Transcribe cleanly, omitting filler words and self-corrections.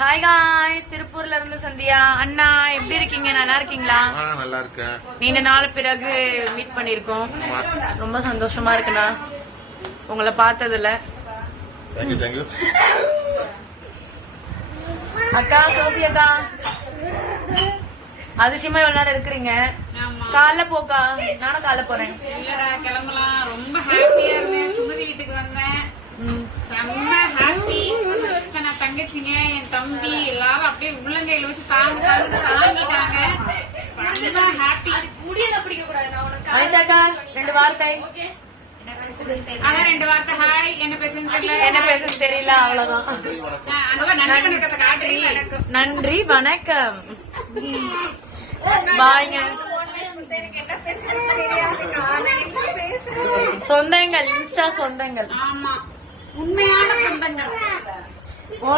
Hi guys, திருப்பூர்ல இருந்து சந்தியா. அண்ணா எப்படி இருக்கீங்க? நல்லா இருக்கீங்களா? நல்லா இருக்கேன். நீண்ட நாள் பிறகு மீட் பண்ணிருக்கோம். ரொம்ப சந்தோஷமா இருக்குண்ணா உங்களை பார்த்ததுல. தேங்க்யூ. அக்கா சோபியா அதிசயமா எவ்வளவு நேரம் இருக்கிறீங்க? காலைல போக்கா, நானும் காலைல போறேன். கிளம்பலாம். ரொம்ப ஹாப்பியா இருந்தேன். சுமதி வீட்டுக்கு வந்தேன். செம்ம ஹாப்பி. நான் தங்கச்சிங்க, என் தம்பி எல்லாரும் அப்படியே உள்ளங்கையில வச்சு தாங்கிட்டாங்க. செம்ம ஹாப்பி. அனிதாக்கா 2 வார்த்தை. அதான் 2 வார்த்தை. ஹாய். என்ன பேசுன்னு தெரியல, அவ்வளவுதான். நன்றி, வணக்கம், பாய்ங்க. சொந்தங்கள், இன்ஸ்டா சொந்தங்கள். ஆமா, உண்மையான சொந்தங்கள்.